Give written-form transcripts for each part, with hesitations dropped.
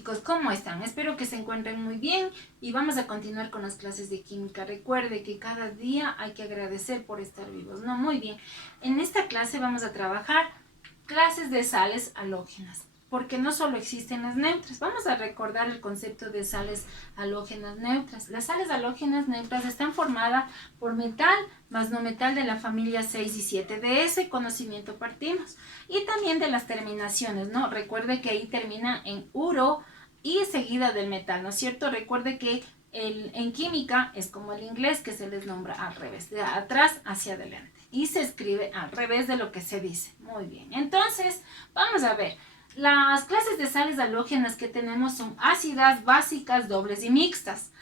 chicos, ¿cómo están? Espero que se encuentren muy bien y vamos a continuar con las clases de química. Recuerde que cada día hay que agradecer por estar vivos, ¿no? Muy bien. En esta clase vamos a trabajar clases de sales halógenas, porque no solo existen las neutras. Vamos a recordar el concepto de sales halógenas neutras. Las sales halógenas neutras están formadas por metal más no metal de la familia 6 y 7. De ese conocimiento partimos. Y también de las terminaciones, ¿no? Recuerde que ahí termina en uro y seguida del metal, ¿no es cierto? Recuerde que en química es como el inglés, que se les nombra al revés, de atrás hacia adelante. Y se escribe al revés de lo que se dice. Muy bien. Entonces, vamos a ver. Las clases de sales halógenas que tenemos son ácidas, básicas, dobles y mixtas.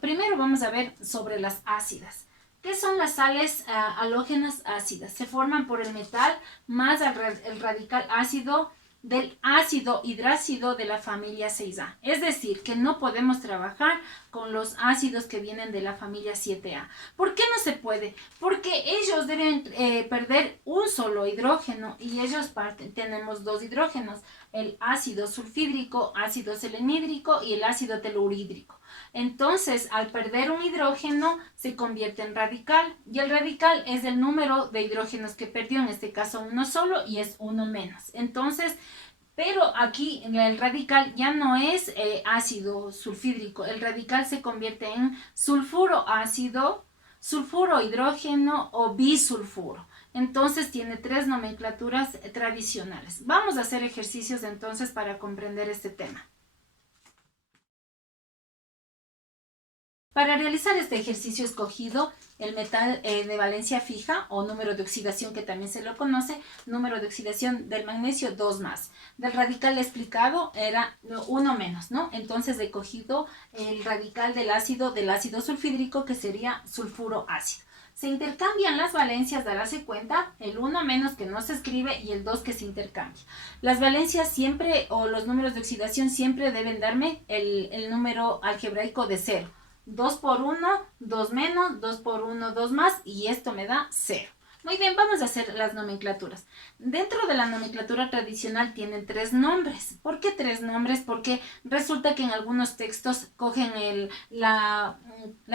Primero vamos a ver sobre las ácidas. ¿Qué son las sales halógenas ácidas? Se forman por el metal más el radical ácido del ácido hidrácido de la familia 6A. Es decir, que no podemos trabajar con los ácidos que vienen de la familia 7A. ¿Por qué no se puede? Porque ellos deben perder un solo hidrógeno y ellos tenemos dos hidrógenos, el ácido sulfídrico, ácido selenhídrico y el ácido telurídrico. Entonces, al perder un hidrógeno, se convierte en radical. Y el radical es el número de hidrógenos que perdió, en este caso uno solo, y es uno menos. Entonces, pero aquí el radical ya no es ácido sulfídrico. El radical se convierte en sulfuro ácido, sulfuro hidrógeno o bisulfuro. Entonces tiene tres nomenclaturas tradicionales. Vamos a hacer ejercicios entonces para comprender este tema. Para realizar este ejercicio escogido el metal de valencia fija o número de oxidación, que también se lo conoce, número de oxidación del magnesio 2 más. Del radical explicado era 1 menos, ¿no? Entonces he cogido el radical del ácido sulfídrico, que sería sulfuro ácido. Se intercambian las valencias, darse cuenta, el 1 menos que no se escribe y el 2 que se intercambia. Las valencias siempre, o los números de oxidación siempre deben darme el número algebraico de 0. 2 por 1, 2 menos, 2 por 1, 2 más, y esto me da 0. Muy bien, vamos a hacer las nomenclaturas. Dentro de la nomenclatura tradicional tienen 3 nombres. ¿Por qué 3 nombres? Porque resulta que en algunos textos cogen la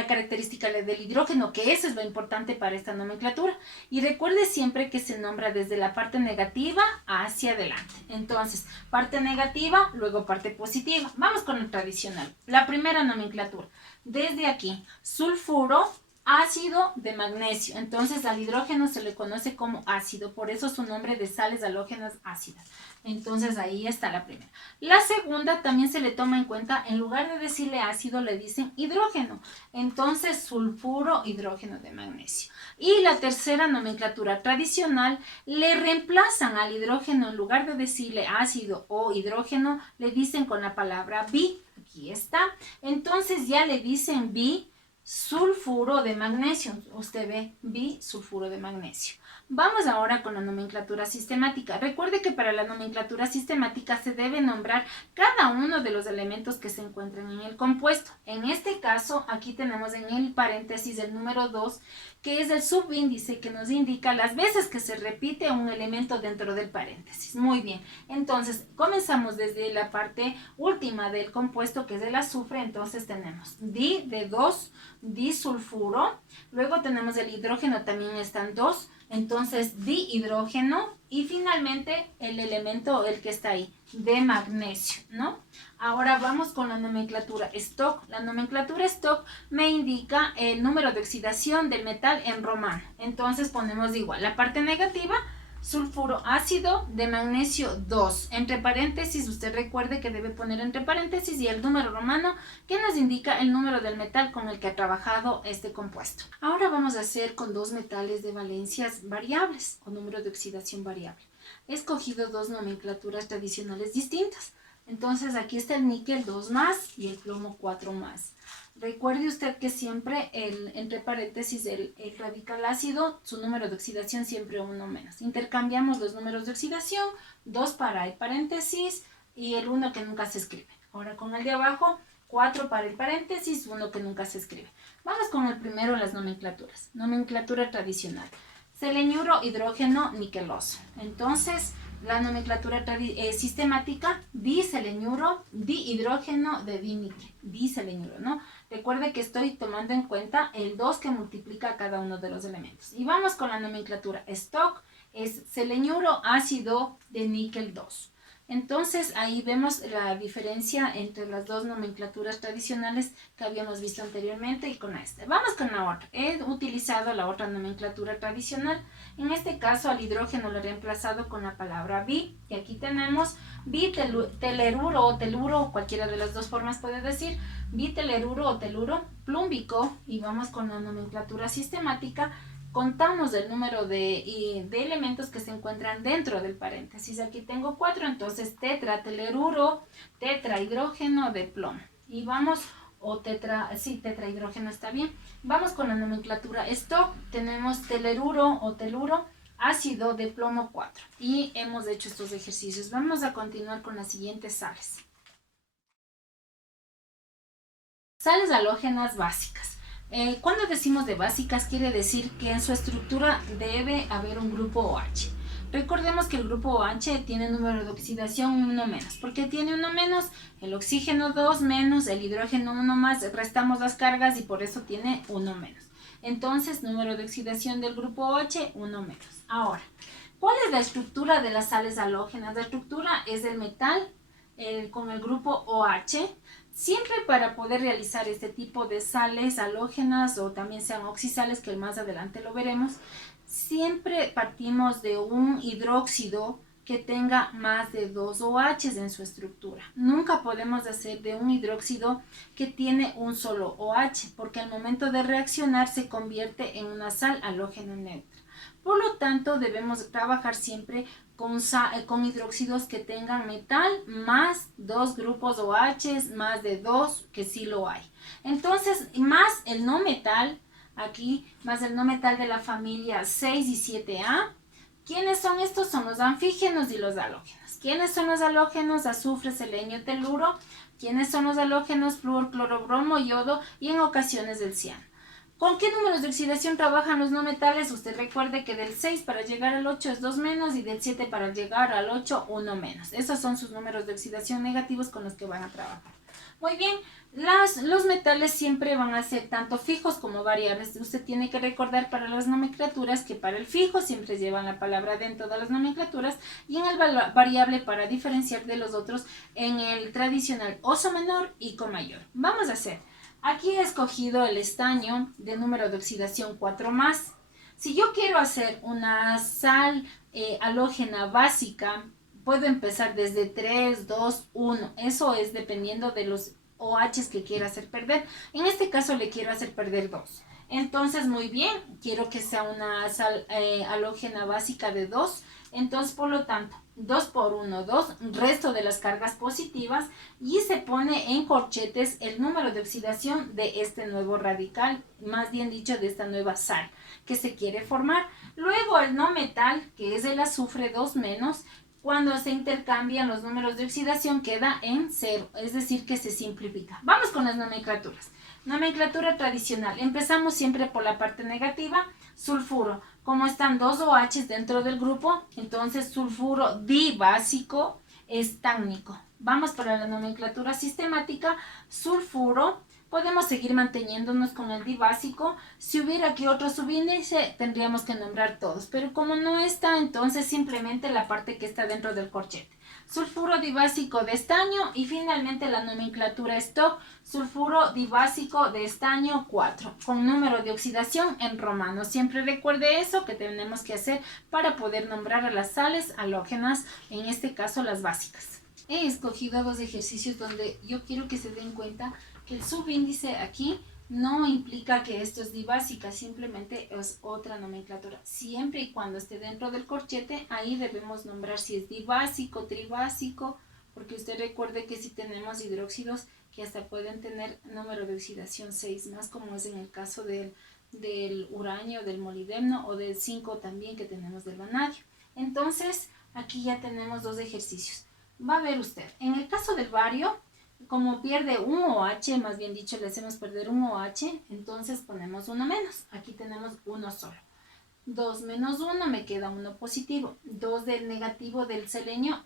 característica del hidrógeno, que eso es lo importante para esta nomenclatura. Y recuerde siempre que se nombra desde la parte negativa hacia adelante. Entonces, parte negativa, luego parte positiva. Vamos con el tradicional. La primera nomenclatura. Desde aquí, sulfuro, ácido de magnesio. Entonces al hidrógeno se le conoce como ácido, por eso su nombre de sales halógenas ácidas. Entonces ahí está la primera. La segunda también se le toma en cuenta, en lugar de decirle ácido le dicen hidrógeno. Entonces sulfuro, hidrógeno de magnesio. Y la tercera nomenclatura tradicional, le reemplazan al hidrógeno, en lugar de decirle ácido o hidrógeno, le dicen con la palabra bi. Aquí está. Entonces ya le dicen bisulfuro de magnesio. Usted ve bisulfuro de magnesio. Vamos ahora con la nomenclatura sistemática. Recuerde que para la nomenclatura sistemática se debe nombrar cada uno de los elementos que se encuentran en el compuesto. En este caso, aquí tenemos en el paréntesis el número 2, que es el subíndice que nos indica las veces que se repite un elemento dentro del paréntesis. Muy bien, entonces comenzamos desde la parte última del compuesto, que es el azufre. Entonces tenemos di de 2, disulfuro, luego tenemos el hidrógeno, también están 2, entonces dihidrógeno, y finalmente el elemento, el que está ahí, de magnesio, ¿no? Ahora vamos con la nomenclatura stock. La nomenclatura stock me indica el número de oxidación del metal en romano. Entonces ponemos igual la parte negativa, sulfuro ácido de magnesio 2. Entre paréntesis, usted recuerde que debe poner entre paréntesis y el número romano, que nos indica el número del metal con el que ha trabajado este compuesto. Ahora vamos a hacer con dos metales de valencias variables o número de oxidación variable. He escogido dos nomenclaturas tradicionales distintas. Entonces aquí está el níquel 2 más y el plomo 4 más. Recuerde usted que siempre entre paréntesis el radical ácido, su número de oxidación siempre 1 menos. Intercambiamos los números de oxidación, 2 para el paréntesis y el 1 que nunca se escribe. Ahora con el de abajo, 4 para el paréntesis, 1 que nunca se escribe. Vamos con el primero, las nomenclaturas. Nomenclatura tradicional. Selenuro, hidrógeno, niqueloso. Entonces la nomenclatura sistemática: diseleñuro, dihidrógeno de diníquel, diseleñuro, ¿no? Recuerde que estoy tomando en cuenta el 2 que multiplica cada uno de los elementos. Y vamos con la nomenclatura stock, es seleñuro ácido de níquel 2. Entonces ahí vemos la diferencia entre las dos nomenclaturas tradicionales que habíamos visto anteriormente y con esta. Vamos con la otra. He utilizado la otra nomenclatura tradicional. En este caso al hidrógeno lo he reemplazado con la palabra bi. Y aquí tenemos biteleruro o teluro, cualquiera de las dos formas puede decir, biteleruro o teluro plúmbico. Y vamos con la nomenclatura sistemática. Contamos el número de elementos que se encuentran dentro del paréntesis. Aquí tengo 4, entonces tetrateleruro, tetrahidrógeno de plomo. Y vamos, tetrahidrógeno está bien. Vamos con la nomenclatura stock. Tenemos teleruro o teluro, ácido de plomo 4. Y hemos hecho estos ejercicios. Vamos a continuar con las siguientes sales. Sales halógenas básicas. Cuando decimos de básicas, quiere decir que en su estructura debe haber un grupo OH. Recordemos que el grupo OH tiene número de oxidación 1 menos. ¿Por qué tiene 1 menos? El oxígeno 2 menos, el hidrógeno 1 más, restamos las cargas y por eso tiene 1 menos. Entonces, número de oxidación del grupo OH, 1 menos. Ahora, ¿cuál es la estructura de las sales halógenas? La estructura es el metal con el grupo OH. Siempre para poder realizar este tipo de sales halógenas o también sean oxisales, que más adelante lo veremos, siempre partimos de un hidróxido que tenga más de 2 OHs en su estructura. Nunca podemos hacer de un hidróxido que tiene un solo OH, porque al momento de reaccionar se convierte en una sal halógena neutra. Por lo tanto, debemos trabajar siempre con hidróxidos que tengan metal más 2 grupos OH, más de 2 que sí lo hay. Entonces, más el no metal, aquí, más el no metal de la familia 6 y 7A. ¿Quiénes son estos? Son los anfígenos y los halógenos. ¿Quiénes son los halógenos? Azufre, selenio, teluro. ¿Quiénes son los halógenos? Flúor, cloro, bromo, yodo y en ocasiones el ciano. ¿Con qué números de oxidación trabajan los no metales? Usted recuerde que del 6 para llegar al 8 es 2 menos y del 7 para llegar al 8, 1 menos. Esos son sus números de oxidación negativos con los que van a trabajar. Muy bien, los metales siempre van a ser tanto fijos como variables. Usted tiene que recordar para las nomenclaturas que para el fijo siempre llevan la palabra D en todas las nomenclaturas y en el variable para diferenciar de los otros en el tradicional oso menor y con mayor. Vamos a hacer. Aquí he escogido el estaño de número de oxidación 4 más. Si yo quiero hacer una sal halógena básica, puedo empezar desde 3, 2, 1. Eso es dependiendo de los OHs que quiera hacer perder. En este caso le quiero hacer perder 2. Entonces, muy bien, quiero que sea una sal halógena básica de 2. Entonces, por lo tanto, 2 por 1, 2, resto de las cargas positivas y se pone en corchetes el número de oxidación de este nuevo radical, más bien dicho, de esta nueva sal que se quiere formar. Luego el no metal, que es el azufre 2 menos, cuando se intercambian los números de oxidación queda en 0, es decir, que se simplifica. Vamos con las nomenclaturas. Nomenclatura tradicional. Empezamos siempre por la parte negativa. Sulfuro. Como están 2 OHs dentro del grupo, entonces sulfuro dibásico estánico. Vamos para la nomenclatura sistemática. Sulfuro. Podemos seguir manteniéndonos con el dibásico. Si hubiera aquí otro subíndice, tendríamos que nombrar todos. Pero como no está, entonces simplemente la parte que está dentro del corchete. Sulfuro dibásico de estaño y finalmente la nomenclatura stock, sulfuro dibásico de estaño 4, con número de oxidación en romano. Siempre recuerde eso que tenemos que hacer para poder nombrar a las sales halógenas, en este caso las básicas. He escogido 2 ejercicios donde yo quiero que se den cuenta que el subíndice aquí no implica que esto es dibásica, simplemente es otra nomenclatura. Siempre y cuando esté dentro del corchete, ahí debemos nombrar si es dibásico, tribásico, porque usted recuerde que si tenemos hidróxidos que hasta pueden tener número de oxidación 6 más, como es en el caso del uranio, del molibdeno o del 5 también que tenemos del vanadio. Entonces, aquí ya tenemos 2 ejercicios. Va a ver usted, en el caso del bario, como pierde un OH, más bien dicho, le hacemos perder un OH, entonces ponemos uno menos. Aquí tenemos uno solo. 2 menos 1 me queda 1 positivo. 2 del negativo del selenio,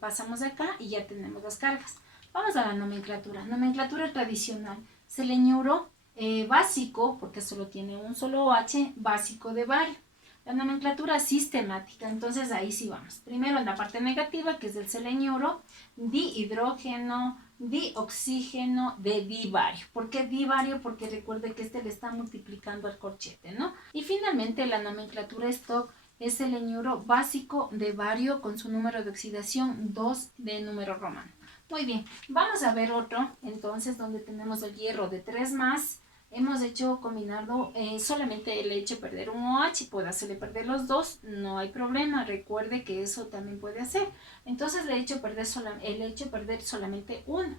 pasamos acá y ya tenemos las cargas. Vamos a la nomenclatura. Nomenclatura tradicional. Seleniuro básico, porque solo tiene un solo OH, básico de bario. La nomenclatura sistemática, entonces ahí sí vamos. Primero en la parte negativa, que es el seleniuro, dihidrógeno, dioxígeno de dibario. ¿Por qué dibario? Porque recuerde que le está multiplicando al corchete, ¿no? Y finalmente la nomenclatura stock es seleniuro básico de bario con su número de oxidación 2 de número romano. Muy bien, vamos a ver otro, entonces, donde tenemos el hierro de 3 más. Hemos hecho combinado, solamente le he hecho perder un OH, puede hacerle perder los dos, no hay problema, recuerde que eso también puede hacer. Entonces le he hecho perder, solamente 1.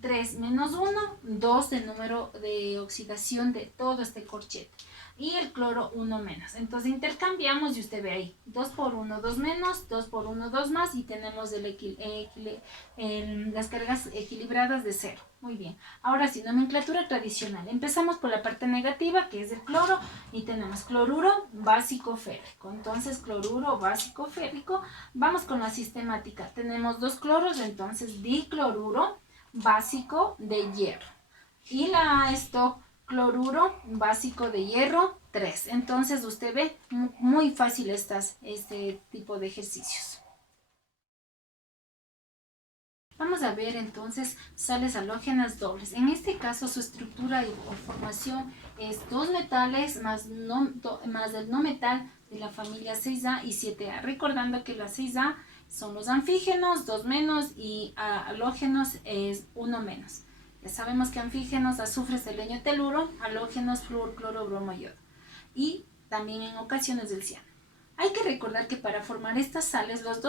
3 menos 1, 2 de número de oxidación de todo este corchete. Y el cloro 1 menos. Entonces intercambiamos y usted ve ahí, 2 por 1, 2 menos, 2 por 1, 2 más y tenemos las cargas equilibradas de 0. Muy bien. Ahora sí, nomenclatura tradicional. Empezamos por la parte negativa, que es el cloro, y tenemos cloruro básico férrico. Entonces, cloruro básico férrico. Vamos con la sistemática. Tenemos 2 cloros, entonces dicloruro básico de hierro. Y la stock, cloruro básico de hierro 3. Entonces, usted ve muy fácil este tipo de ejercicios. Vamos a ver entonces sales halógenas dobles. En este caso su estructura o formación es 2 metales más el no metal de la familia 6A y 7A. Recordando que la 6A son los anfígenos, 2 menos, y halógenos es 1 menos. Ya sabemos que anfígenos, azufre, selenio, teluro, halógenos, flúor, cloro, bromo, yodo. Y también en ocasiones del ciano. Hay que recordar que para formar estas sales, los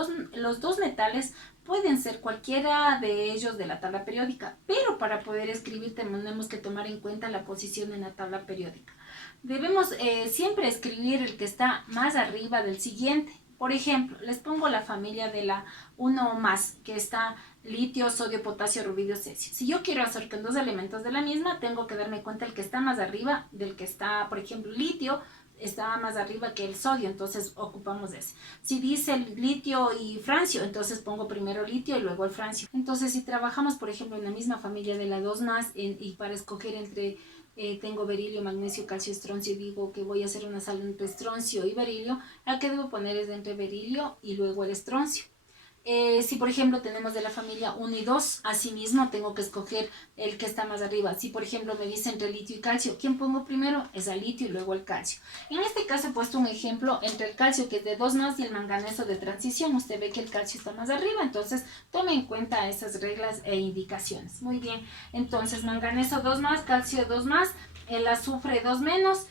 dos metales pueden ser cualquiera de ellos de la tabla periódica, pero para poder escribir tenemos que tomar en cuenta la posición en la tabla periódica. Debemos siempre escribir el que está más arriba del siguiente. Por ejemplo, les pongo la familia de la 1 más, que está litio, sodio, potasio, rubidio, cesio. Si yo quiero hacer con 2 elementos de la misma, tengo que darme cuenta el que está más arriba del que está, por ejemplo, litio, está más arriba que el sodio, entonces ocupamos ese. Si dice litio y francio, entonces pongo primero litio y luego el francio. Entonces, si trabajamos, por ejemplo, en la misma familia de la 2 más, y para escoger entre, tengo berilio, magnesio, calcio, estroncio, y digo que voy a hacer una sal entre estroncio y berilio, al que debo poner es entre berilio y luego el estroncio. Si por ejemplo tenemos de la familia 1 y 2, asimismo tengo que escoger el que está más arriba. Si por ejemplo me dice entre litio y calcio, ¿quién pongo primero? Es al litio y luego al calcio. En este caso he puesto un ejemplo entre el calcio, que es de 2 más, y el manganeso de transición. Usted ve que el calcio está más arriba, entonces tome en cuenta esas reglas e indicaciones. Muy bien, entonces manganeso 2 más, calcio 2 más, el azufre 2 menos.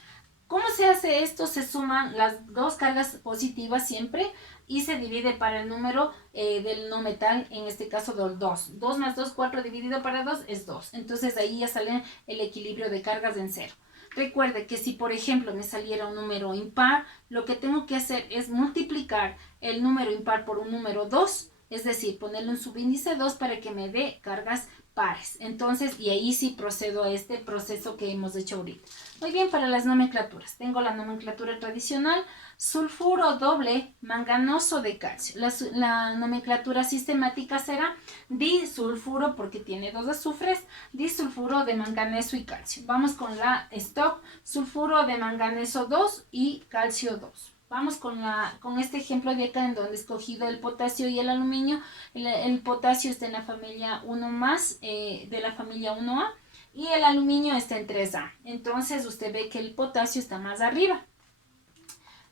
¿Cómo se hace esto? Se suman las dos cargas positivas siempre y se divide para el número del no metal, en este caso del 2. 2 más 2, 4 dividido para 2 es 2. Entonces ahí ya sale el equilibrio de cargas en 0. Recuerde que si por ejemplo me saliera un número impar, lo que tengo que hacer es multiplicar el número impar por un número 2, es decir, ponerle un subíndice 2 para que me dé cargas pares. Entonces, y ahí sí procedo a este proceso que hemos hecho ahorita. Muy bien, para las nomenclaturas. Tengo la nomenclatura tradicional, sulfuro doble manganoso de calcio. La nomenclatura sistemática será disulfuro, porque tiene 2 azufres, disulfuro de manganeso y calcio. Vamos con la stock, sulfuro de manganeso 2 y calcio 2. Vamos con este ejemplo de acá, en donde he escogido el potasio y el aluminio. El potasio está en la familia 1 más, de la familia 1A, y el aluminio está en 3A. Entonces usted ve que el potasio está más arriba.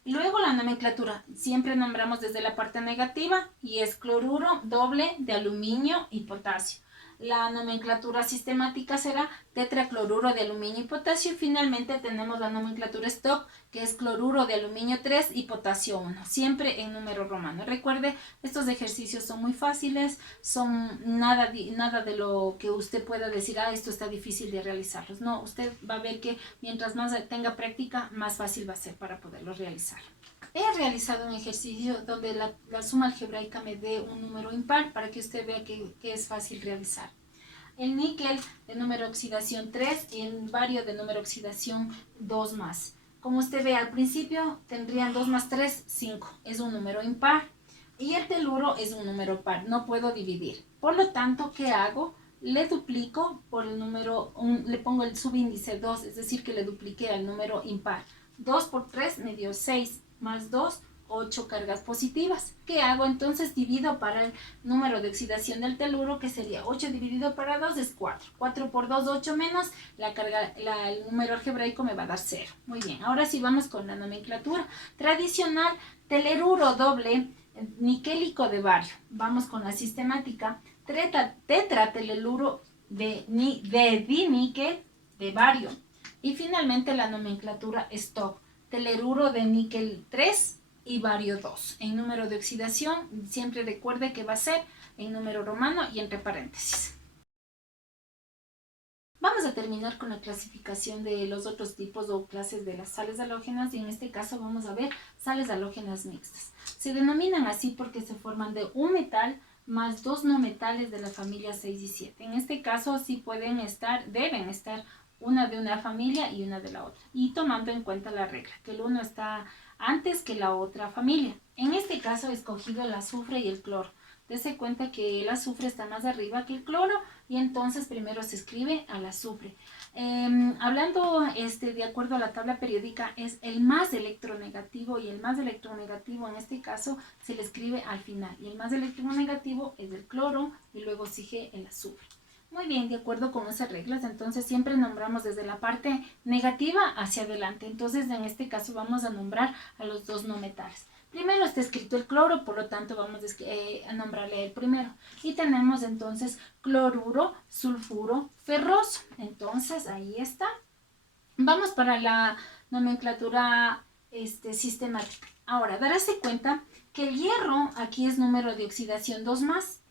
Luego la nomenclatura, siempre nombramos desde la parte negativa, y es cloruro doble de aluminio y potasio. La nomenclatura sistemática será tetracloruro de aluminio y potasio. Y finalmente tenemos la nomenclatura stock, que es cloruro de aluminio 3 y potasio 1, siempre en número romano. Recuerde, estos ejercicios son muy fáciles, son nada de lo que usted pueda decir, esto está difícil de realizarlos. No, usted va a ver que mientras más tenga práctica, más fácil va a ser para poderlo realizar. He realizado un ejercicio donde la suma algebraica me dé un número impar, para que usted vea que es fácil realizar. El níquel de número de oxidación 3 y el bario de número de oxidación 2 más. Como usted ve al principio, tendrían 2 más 3, 5. Es un número impar. Y el teluro es un número par. No puedo dividir. Por lo tanto, ¿qué hago? Le duplico por el número, le pongo el subíndice 2, es decir, que le dupliqué al número impar. 2 por 3 me dio 6, más 2, 8 cargas positivas. ¿Qué hago? Entonces divido para el número de oxidación del teluro, que sería 8 dividido para 2 es 4. 4 por 2, 8 menos, el número algebraico me va a dar 0. Muy bien, ahora sí vamos con la nomenclatura. Tradicional, teleruro doble, niquélico de bario. Vamos con la sistemática. Tetrateleluro de diníquel de bario. Y finalmente la nomenclatura stock. Teleruro de níquel 3 y bario 2. En número de oxidación, siempre recuerde que va a ser en número romano y entre paréntesis. Vamos a terminar con la clasificación de los otros tipos o clases de las sales halógenas, y en este caso vamos a ver sales halógenas mixtas. Se denominan así porque se forman de un metal más 2 no metales de la familia 6 y 7. En este caso sí deben estar una de una familia y una de la otra, y tomando en cuenta la regla, que el uno está antes que la otra familia. En este caso he escogido el azufre y el cloro. Dese cuenta que el azufre está más arriba que el cloro, y entonces primero se escribe al azufre. Hablando de acuerdo a la tabla periódica, es el más electronegativo, y el más electronegativo en este caso se le escribe al final, y el más electronegativo es el cloro y luego sigue el azufre. Muy bien, de acuerdo con esas reglas, entonces siempre nombramos desde la parte negativa hacia adelante. Entonces en este caso vamos a nombrar a los dos no metales. Primero está escrito el cloro, por lo tanto vamos a nombrarle el primero. Y tenemos entonces cloruro, sulfuro, ferroso. Entonces ahí está. Vamos para la nomenclatura sistemática. Ahora, darse cuenta que el hierro aquí es número de oxidación 2 más.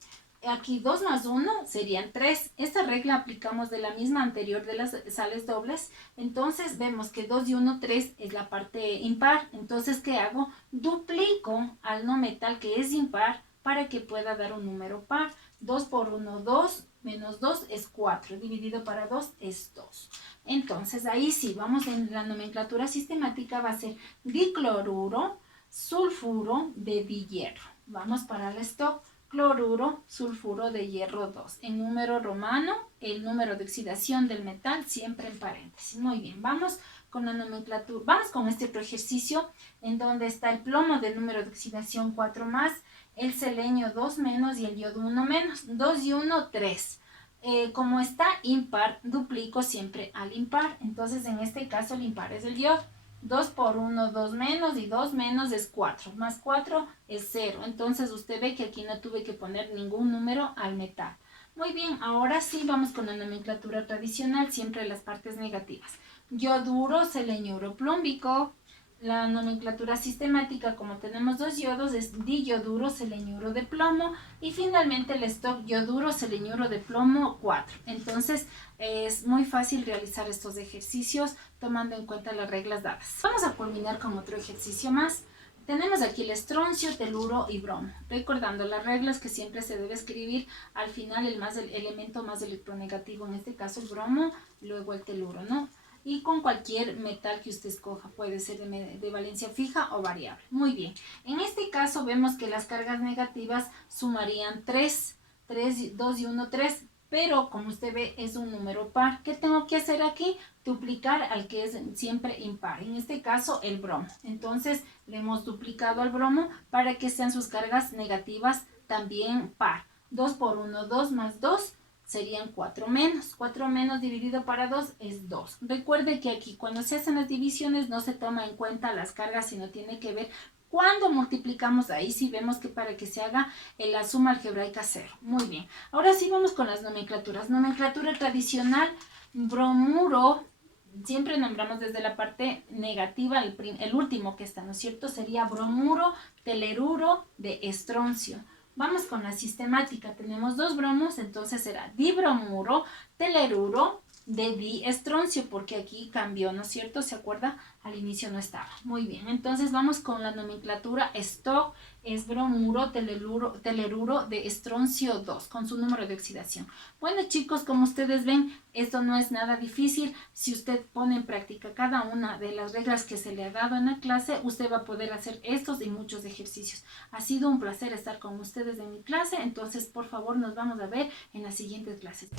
Aquí 2 más 1 serían 3. Esta regla aplicamos de la misma anterior de las sales dobles. Entonces vemos que 2 y 1, 3 es la parte impar. Entonces, ¿qué hago? Duplico al no metal que es impar para que pueda dar un número par. 2 por 1, 2, menos 2 es 4. Dividido para 2 es 2. Entonces, ahí sí, vamos en la nomenclatura sistemática, va a ser dicloruro, sulfuro de dihierro. Vamos para el stock. Cloruro, sulfuro de hierro 2. En número romano, el número de oxidación del metal siempre en paréntesis. Muy bien, vamos con la nomenclatura. Vamos con este otro ejercicio en donde está el plomo del número de oxidación 4 más, el selenio 2 menos y el yodo 1 menos. 2 y 1, 3. Como está impar, duplico siempre al impar. Entonces, en este caso, el impar es el yodo. 2 por 1, 2 menos, y 2 menos es 4, más 4 es 0. Entonces usted ve que aquí no tuve que poner ningún número al metal. Muy bien, ahora sí vamos con la nomenclatura tradicional, siempre las partes negativas. Yoduro, selenio plómbico. La nomenclatura sistemática, como tenemos dos yodos, es diyoduro, seleniuro de plomo, y finalmente el stock yoduro, seleniuro de plomo 4. Entonces es muy fácil realizar estos ejercicios tomando en cuenta las reglas dadas. Vamos a culminar con otro ejercicio más. Tenemos aquí el estroncio, teluro y bromo. Recordando las reglas que siempre se debe escribir al final el elemento más electronegativo, en este caso el bromo, luego el teluro, ¿no? Y con cualquier metal que usted escoja, puede ser de valencia fija o variable. Muy bien, en este caso vemos que las cargas negativas sumarían 3, 2 y 1, 3, pero como usted ve es un número par. ¿Qué tengo que hacer aquí? Duplicar al que es siempre impar, en este caso el bromo. Entonces le hemos duplicado al bromo para que sean sus cargas negativas también par. 2 por 1, 2 más 2. Serían 4 menos. 4 menos dividido para 2 es 2. Recuerde que aquí cuando se hacen las divisiones no se toma en cuenta las cargas, sino tiene que ver cuando multiplicamos. Ahí sí vemos que para que se haga la suma algebraica 0. Muy bien. Ahora sí vamos con las nomenclaturas. Nomenclatura tradicional, bromuro. Siempre nombramos desde la parte negativa el último que está, ¿no es cierto? Sería bromuro, teleruro de estroncio. Vamos con la sistemática. Tenemos dos bromos, entonces será dibromuro, teleruro de diestroncio, porque aquí cambió, ¿no es cierto? ¿Se acuerda? Al inicio no estaba. Muy bien, entonces vamos con la nomenclatura stock, es bromuro, teleruro de estroncio 2, con su número de oxidación. Bueno, chicos, como ustedes ven, esto no es nada difícil. Si usted pone en práctica cada una de las reglas que se le ha dado en la clase, usted va a poder hacer estos y muchos ejercicios. Ha sido un placer estar con ustedes en mi clase, entonces por favor nos vamos a ver en las siguientes clases.